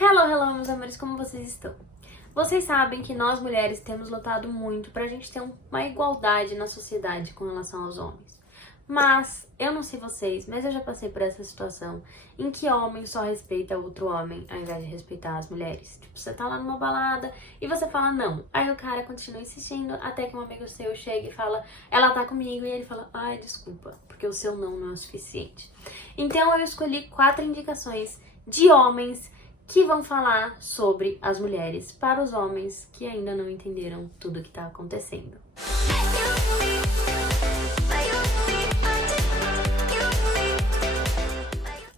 Hello, meus amores, como vocês estão? Vocês sabem que nós mulheres temos lutado muito pra gente ter uma igualdade na sociedade com relação aos homens. Mas, eu não sei vocês, mas eu já passei por essa situação em que homem só respeita outro homem ao invés de respeitar as mulheres. Tipo, você tá lá numa balada e você fala não. Aí o cara continua insistindo até que um amigo seu chega e fala, ela tá comigo, e ele fala, ai, desculpa, porque o seu não é o suficiente. Então eu escolhi 4 indicações de homens que vão falar sobre as mulheres para os homens que ainda não entenderam tudo o que está acontecendo.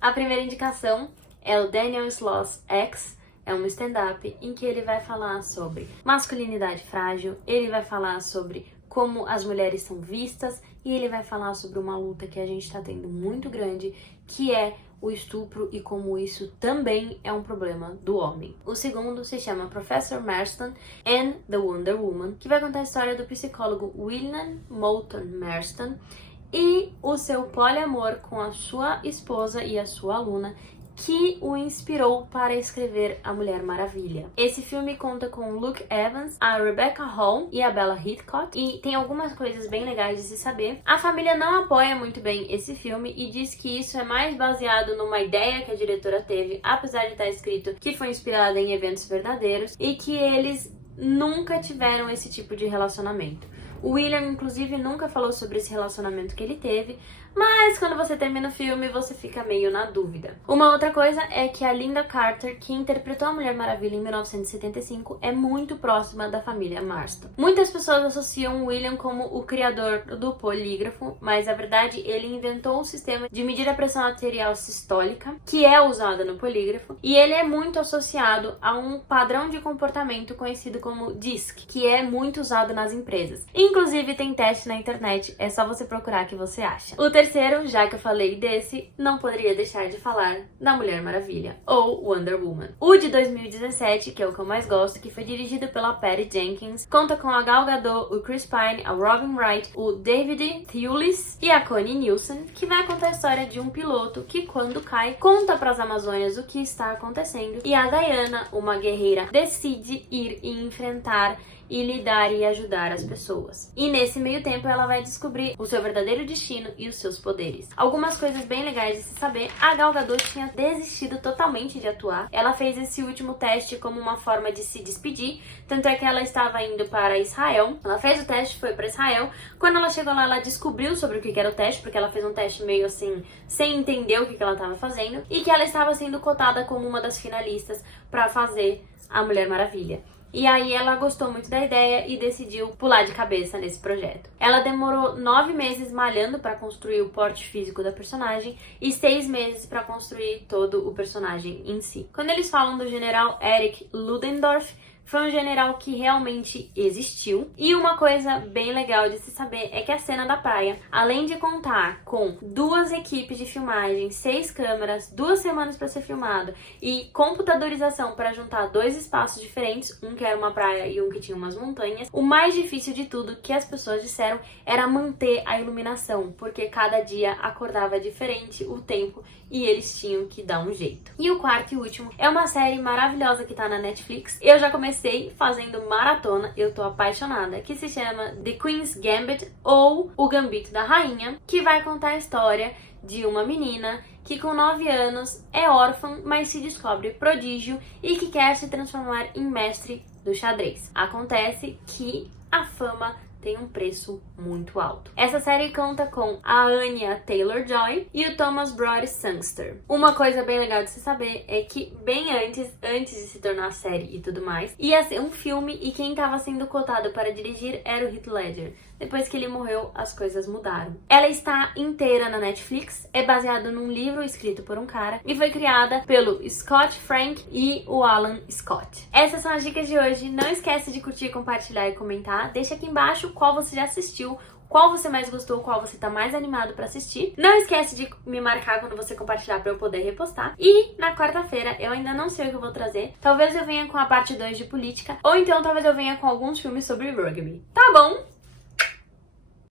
A primeira indicação é o Daniel Sloss X, é um stand-up em que ele vai falar sobre masculinidade frágil, ele vai falar sobre como as mulheres são vistas e ele vai falar sobre uma luta que a gente está tendo muito grande, que é o estupro e como isso também é um problema do homem. O segundo se chama Professor Marston and the Wonder Woman, que vai contar a história do psicólogo William Moulton Marston e o seu poliamor com a sua esposa e a sua aluna, que o inspirou para escrever A Mulher Maravilha. Esse filme conta com o Luke Evans, a Rebecca Hall e a Bella Heathcote, e tem algumas coisas bem legais de se saber. A família não apoia muito bem esse filme e diz que isso é mais baseado numa ideia que a diretora teve, apesar de estar escrito que foi inspirada em eventos verdadeiros, e que eles nunca tiveram esse tipo de relacionamento. O William, inclusive, nunca falou sobre esse relacionamento que ele teve, mas quando você termina o filme, você fica meio na dúvida. Uma outra coisa é que a Lynda Carter, que interpretou a Mulher Maravilha em 1975, é muito próxima da família Marston. Muitas pessoas associam o William como o criador do polígrafo, mas na verdade ele inventou um sistema de medir a pressão arterial sistólica, que é usada no polígrafo, e ele é muito associado a um padrão de comportamento conhecido como DISC, que é muito usado nas empresas. Inclusive tem teste na internet, é só você procurar que você acha. O terceiro, já que eu falei desse, não poderia deixar de falar da Mulher Maravilha, ou Wonder Woman. O de 2017, que é o que eu mais gosto, que foi dirigido pela Patty Jenkins, conta com a Gal Gadot, o Chris Pine, a Robin Wright, o David Thewlis e a Connie Nielsen, que vai contar a história de um piloto que, quando cai, conta para as Amazônias o que está acontecendo, e a Diana, uma guerreira, decide ir e enfrentar e lidar e ajudar as pessoas. E nesse meio tempo ela vai descobrir o seu verdadeiro destino e os seus poderes. Algumas coisas bem legais de se saber: a Gal Gadot tinha desistido totalmente de atuar. Ela fez esse último teste como uma forma de se despedir, tanto é que ela estava indo para Israel. Ela fez o teste, foi para Israel. Quando ela chegou lá, ela descobriu sobre o que era o teste, porque ela fez um teste meio assim, sem entender o que ela estava fazendo, e que ela estava sendo cotada como uma das finalistas para fazer a Mulher Maravilha. E aí ela gostou muito da ideia e decidiu pular de cabeça nesse projeto. Ela demorou 9 meses malhando para construir o porte físico da personagem e 6 meses para construir todo o personagem em si. Quando eles falam do general Erich Ludendorff, foi um general que realmente existiu. E uma coisa bem legal de se saber é que a cena da praia, além de contar com 2 equipes de filmagem, 6 câmeras, 2 semanas para ser filmado e computadorização para juntar 2 espaços diferentes, um que era uma praia e um que tinha umas montanhas, o mais difícil de tudo que as pessoas disseram era manter a iluminação, porque cada dia acordava diferente o tempo e eles tinham que dar um jeito. E o quarto e último é uma série maravilhosa que tá na Netflix. Eu já comecei fazendo maratona, eu tô apaixonada, que se chama The Queen's Gambit, ou O Gambito da Rainha, que vai contar a história de uma menina que com 9 anos é órfã, mas se descobre prodígio e que quer se transformar em mestre do xadrez. Acontece que a fama tem um preço muito alto. Essa série conta com a Anya Taylor-Joy e o Thomas Brody Sangster. Uma coisa bem legal de se saber é que bem antes de se tornar série e tudo mais, ia ser um filme e quem estava sendo cotado para dirigir era o Heath Ledger. Depois que ele morreu, as coisas mudaram. Ela está inteira na Netflix, é baseada num livro escrito por um cara e foi criada pelo Scott Frank e o Alan Scott. Essas são as dicas de hoje. Não esquece de curtir, compartilhar e comentar. Deixa aqui embaixo qual você já assistiu, qual você mais gostou, qual você tá mais animado pra assistir. Não esquece de me marcar quando você compartilhar pra eu poder repostar. E na quarta-feira eu ainda não sei o que eu vou trazer. Talvez eu venha com a parte 2 de política, ou então talvez eu venha com alguns filmes sobre rugby. Tá bom?